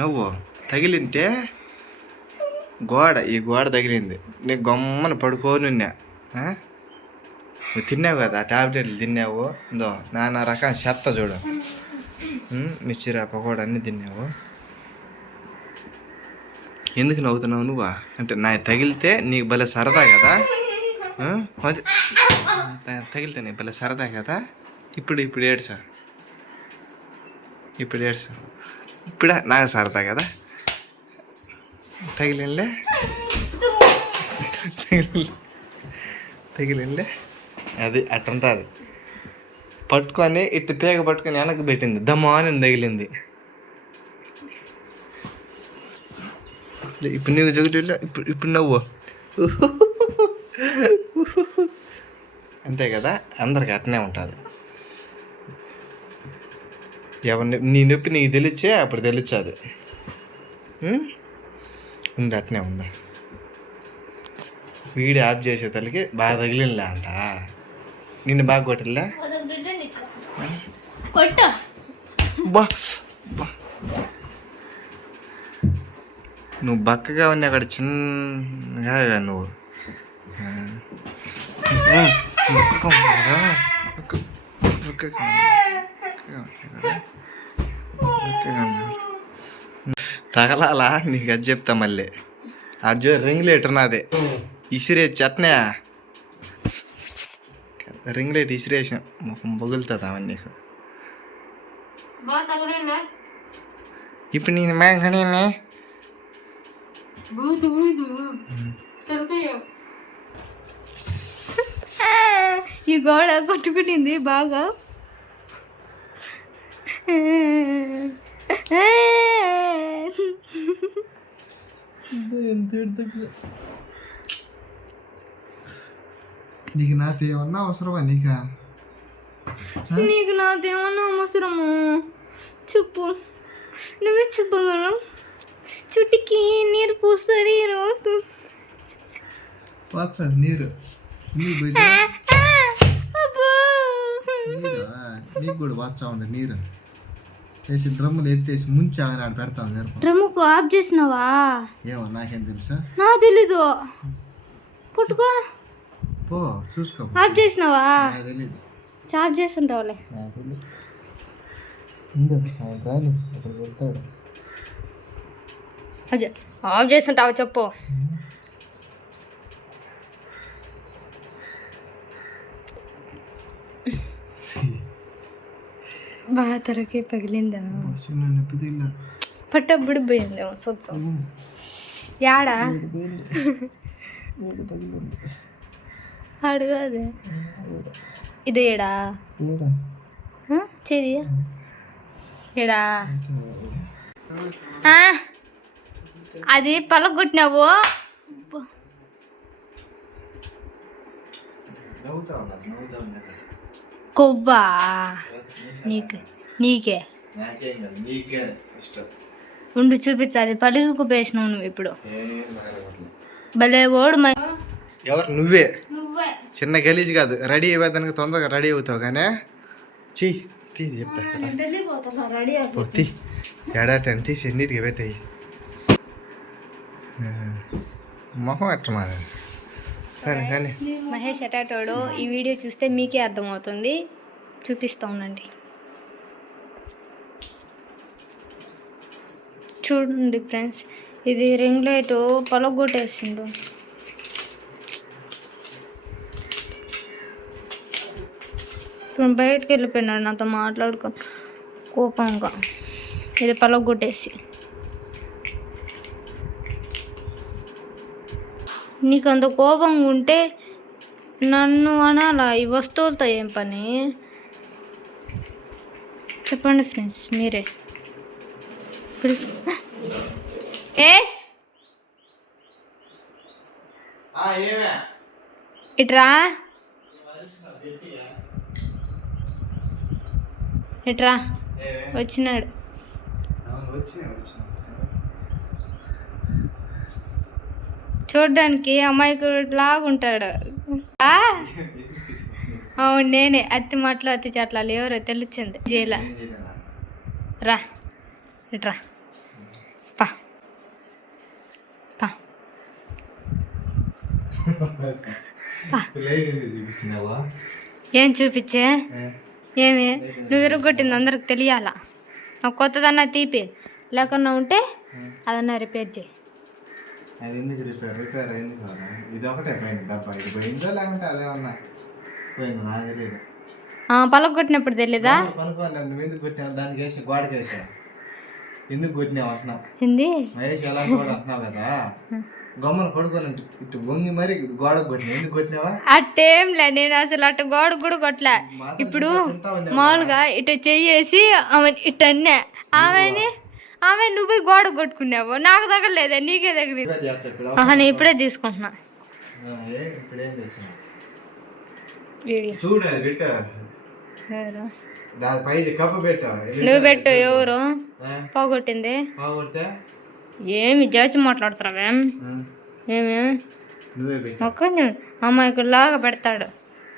నువ్వు తగిలింటే గోడ ఈ గోడ తగిలింది. నీకు గమ్మన పడుకోని ఉన్నా నువ్వు తిన్నావు కదా టాబ్లెట్లు తిన్నావు? ఇందో నానా రకం చెత్త చూడు. మిర్చిరా పకోడా అన్నీ తిన్నావు. ఎందుకు నవ్వుతున్నావు నువ్వా? అంటే నా తగిలితే నీకు భలే సరదా కదా? తగిలితే నీకు భలే సరదా కదా? ఇప్పుడు ఇప్పుడు ఏడ్చా. ఇప్పుడు ఏడ్చా. నాకు సరదా కదా. తగిలింలే అది అట్టుంటుంది. పట్టుకొని ఇటు తీగ పట్టుకొని వెనక్కి పెట్టింది. దమాని తగిలింది. ఇప్పుడు నీకు జగటిలో ఇప్పుడు ఇప్పుడు నవ్వు. అంతే కదా అందరికి అట్నే ఉంటుంది. ఎవరిని నీ నొప్పి నీకు తెలిచ్చే అప్పుడు తెలిచదు ఉండి అట్నే ఉందా. వీడియో ఆఫ్ చేసే తల్లికి బాగా తగిలిందా అంట. నిన్ను బాగా కొట్టిల్లా కొట్టు. బా. నువ్వు బక్కగా ఉన్నా అక్కడ చిన్నగా నువ్వు. బక్కగా తగలాలా? నీకు అది చెప్తా మళ్ళీ. అర్జు రింగ్ లైటర్ నాదే. ఇసిరే చట్నా. రింగ్ లైట్ ఇసిరేసిన. ముఖం పగులుతుంది అవన్నీ నీకు. ఇప్పుడు నేను మేఘనే ఈ గోడ కొట్టుకునింది బాగా. నీకు నాతో ఏమన్నా అవసరమా నీకా? నీకు నాదేమన్నా అవసరము? చెప్పు. నువ్వే చెప్పగలవు చుట్టికి నీరు పూస్తుంది రోజు. వచ్చ నీరు. నీరు? నీకు కూడా వచ్చా ఉంది నీరు. వేసి డ్రమ్ములు ఎత్తేసి ముంచి ఆడ పెడతాను జరప డ్రమ్ముకు ఆఫ్ చేసినావా? ఏమో నాకేం తెలుసా? నా తెలీదు. పుట్టుకో. పో చూసుకో. ఆఫ్ చేసినావా? తెలీదు. ఆఫ్ చేస్తుంటావులే ఉండు ఆయన రాని అక్కడికి వెళ్తాడు. అదే ఆఫ్ చేస్తుంటావా చెప్పు. బాగా తరకే పగిలిందా చిన్న నొప్పి తిన్నా పట్టప్పుడు పోయిందేమో సొత్సం యాడా అడగదే ఇది ఏడా ఏడా ఆ? చేది ఏడా ఆ? అది పలగొట్టినావు నవ్వుతా ఉన్నారు నవ్వుతా ఉన్నారు కొవ్వా నీకు నీకే. ఉండి చూపించాలి. పలుగుకు పేసినావు నువ్వు ఇప్పుడు. భలే ఓడు మా ఎవరు? నువ్వే. నువ్వే. చిన్న గలీజ్ కాదు. రెడీ అయ్యేదానికి తొందరగా రెడీ అవుతావు కానీ. చీ తీ చెప్తా. తీ. ఎడాటని తీసి ఎన్నిటికి పెట్టాయి? మొహం ఎట్టమా కానీ కానీ. మహేష్ అటాటోడు ఈ వీడియో చూస్తే మీకే అర్థమవుతుంది. చూపిస్తా ఉండండి. చూడండి ఫ్రెండ్స్ ఇది రింగ్ లైట్ పొలగొట్టేసిండు. ఇప్పుడు బయటకు వెళ్ళిపోయినాడు నాతో మాట్లాడుకో కోపంగా. ఇది పొలగొట్టేసి. నీకు అంత కోపంగా ఉంటే నన్ను అనాలా? ఈ వస్తువులతో ఏం పని? చెప్పండి ఫ్రెండ్స్ మీరే. ఇట్రా? ఇట్రా? వచ్చినాడు. వచ్చినా వచ్చినా. చూడ్డానికి అమాయకుడు లాగుంటాడు. ఆ? అవును నేనే. అత్తి మాటలు అత్తి చాట్లాలు ఎవరో తెలుస్తుంది. జైలా. రా. ఇట్రా ఏం చూపించే? ఏమి? నువ్వు విరుగొట్టింది అందరికి తెలియాలా? నాకు కొత్తదన్నా తీపి. లేకుండా ఉంటే అదన్నా రిపేర్ చేయి. అది రిపేర్ రిపేర్ ఇది ఒకటే పోయింది డబ్బా. ఇది పోయిందో లేకుంటే పోయింది నాకు తెలియదు పలగొట్టినప్పుడు తెలీదా? నువ్వు ఎందుకు కొట్టినావు? దానికి వేసి గోడకి వేసావు. ఎందుకు కొట్టినావు అంటున్నావు? ఏంది? మహేష్ ఎలా కూడా అంటున్నావు కదా? గమ్మను ఇటు వంగి మరి గోడకు కొట్టినావు. ఎందుకు కొట్టినావా? అట్టేంలే నేను అసలు అటు గోడ కూడా కొట్టలే. ఇప్పుడు. మామూలుగా ఇటు చెయ్యేసి ఆమె ఇటు అన్నా ఆమెని ఆమె నువ్వు గోడ కొట్టుకున్నావు? నాకు తగలలేదే నీకే తగిలింది. ఇప్పుడే నేను తీసుకుంటున్నా. ఇప్పుడు వీడియో చూడు పెట్టు. కప్ప పెట్టు. నువ్వు పెట్టు ఎవరు? పోగొట్టింది. ఏమి జాచి మాట్లాడుతున్నావేం? ఏమి? నువ్వే పెట్టు. మొక్కని చూడు. అమ్మాయికి లాగా పెడతాడు.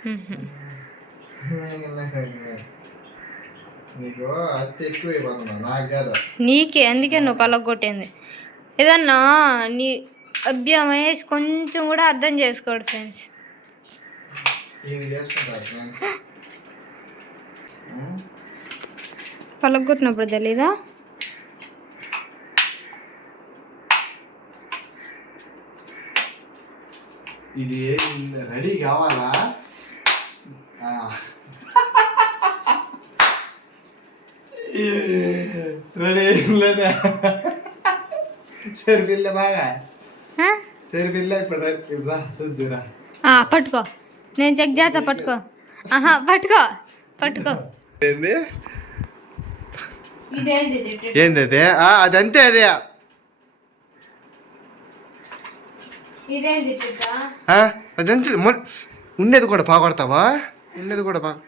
నీకు అత్తి ఎక్కువ అయిపోతున్నా నాకు కాదు. నీకే అందుకే నువ్వు పలగొట్టింది. ఏదన్నా నీ అభ్యం వేసి కొంచెం కూడా అర్థం చేసుకోడు ఫ్రెండ్స్ పలగొట్టినప్పుడు తెలీదా? ఇది రెడీ కావాలా. రెడీ లేదా సరే పిల్ల బాగా. ఆ? సరే పిల్ల ఇప్పుడు ఇప్పుడు చూద్దురా పట్టుకో. నేను చెక్ చేస్తా పట్టుకో. ఆహా పట్టుకో పట్టుకో. ఏంది? ఇదేంది ఏంది అదే ఆ, అదంతే అదే. ఇదేంది ఆ, అదంతే. మొ- ఉండేది కూడా బాగొడతావా ఉండేది కూడా బాగా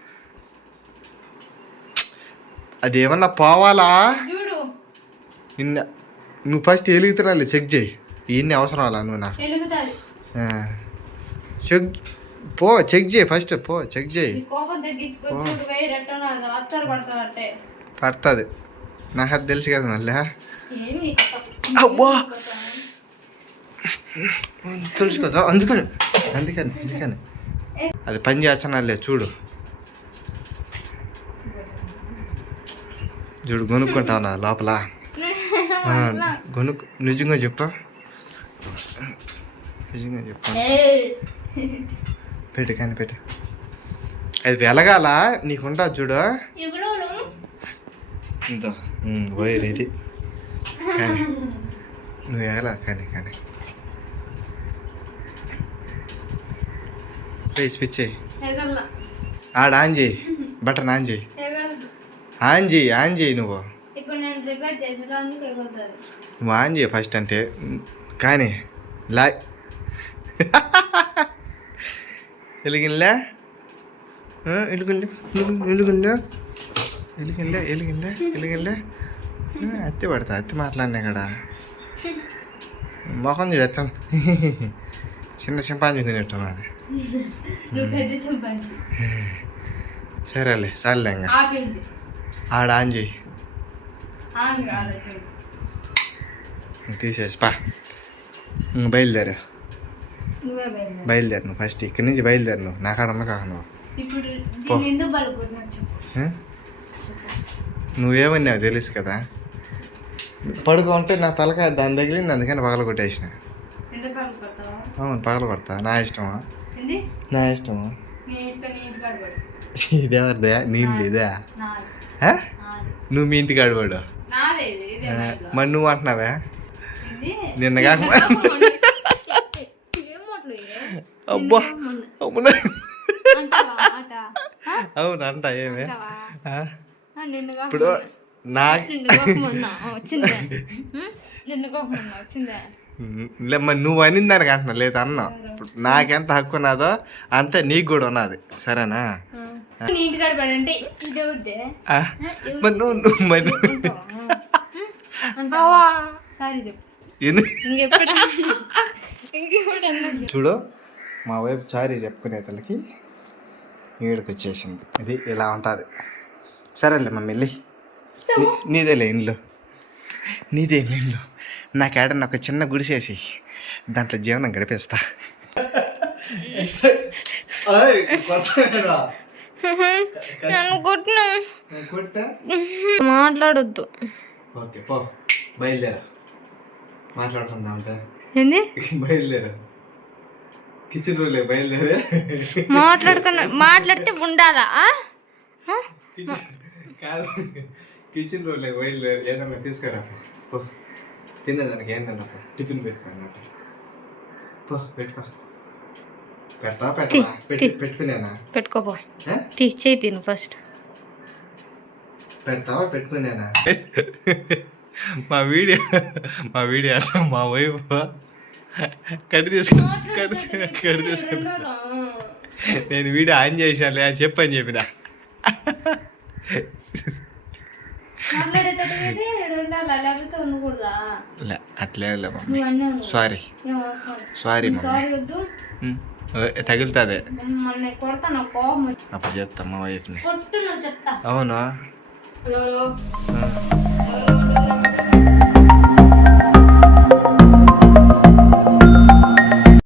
అది ఏమన్నా పోవాలా? చూడు. నిన్న నువ్వు ఫస్ట్ ఎలుగుతున్నా చెక్ చేయి. ఇన్ని అవసరం అలా నువ్వు నాకు. చెక్ పో చెక్ చేయి ఫస్ట్ పో చెక్ చేయి. పడుతుంది. నాకు అది తెలుసు కదా మళ్ళీ? అబ్బా. తెలుసు కదా అందుకని అందుకని అందుకని. అది పని చేస్తున్నాలే చూడు. చూడు కొనుక్కుంటావునా లోపల? కొనుక్కు నిజంగా చెప్పు. నిజంగా చెప్పు. పెట్టు కానీ పెట్టు. అది వెలగాల? నీకుంటా చూడు. ఇంత వైర్ ఇది కానీ. నువ్వు ఎగలా కానీ కానీ. పిచ్చేయి ఎగల ఆడ ఆన్ చేయి. బటన్ ఆన్ చేయి. ఆన్ చేయి ఆన్ చేయి నువ్వు. నువ్వు ఆన్ చేయి ఫస్ట్ అంటే. కానీ లా. ఎలిగిన్లే ఎలుగుండే ఎలుగుండే ఎలిగిండే ఎలిగిండే ఎలిగిండే అత్తి పడతా అత్తి మాట్లాడినా కదా మొహం చూడటం చిన్న చింపాంజీ పెద్ద చింపాంచి సరేలే సర్లే ఇంకా. ఆడ ఆన్ చేయి. తీసేసి పా. బయలుదేరు. బయలుదేరు. నువ్వు ఫస్ట్ ఇక్కడి నుంచి బయలుదేరు నువ్వు నా కాడ ఉన్న కాక నువ్వు? నువ్వేమన్నావు తెలుసు కదా. పడుకుంటే నా తలకాయ దాని తగిలింది అందుకని పగల కొట్టేసిన. అవును పగల కొడతా. నా ఇష్టమా? నా ఇష్టమా? ఇదేవర్దే నీళ్ళు ఇదే నువ్వు మీ ఇంటికి ఇంట్లో. మరి నువ్వు అంటున్నావా? నిన్న కాక? అబ్బా! అవునా? అవును అంట ఏమే? ఇప్పుడు నా లే, మరి నువ్వు అనింది దానికి అంటున్నా లేదు అన్నావు ఇప్పుడు నాకెంత హక్కు ఉన్నదో అంతే నీకు కూడా ఉన్నది. సరేనా? మరి నువ్వు నువ్వు మరి చూడు మా వైపు చారీ చెప్పుకునే తలకి ఏడుకు వచ్చేసింది ఇది ఇలా ఉంటుంది. సరేలే మమ్మీ వెళ్ళి నీదేలే ఇంట్లో నీదే ఇల్లు నాకు ఏడన్నా ఒక చిన్న గుడిసేసి దాంట్లో జీవనం గడిపేస్తా. మాట్లాడొద్దు. ఓకే పో. బయలుదేరా. మాట్లాడుకుందాం అంటే. ఏంది? బయలుదేరా. కిచెన్ రూలే బయలుదేరే. మాట్లాడుకున్న మాట్లాడితే ఉండాలా? కాదు కిచెన్ రూలే బయలుదేరు. ఏదన్నా తీసుకురా. పో. తినేదానికి ఏందన్నా. టిఫిన్ పెట్టుకున్నా పో పెట్టుకో. పెడతా పెట్టా పెట్టి పెట్టుకునేనా? పెట్టుకోపో ఏ? తీ చేయి తిను ఫస్ట్. పెడతావా పెట్టుకునేనా? మా వీడియో మా వీడియో మా వైపు కట్ తీసుకుని కట్ కట్ తీసుకుని నేను వీడియో ఆన్ చేసానులే అని చెప్పని. చెప్పిన అట్లే మమ్మీ. సారీ. Sorry mummy. వద్దు. తగులుతుంది? అప్పుడు చెప్తా మా వైఫ్ని అవును? హలో,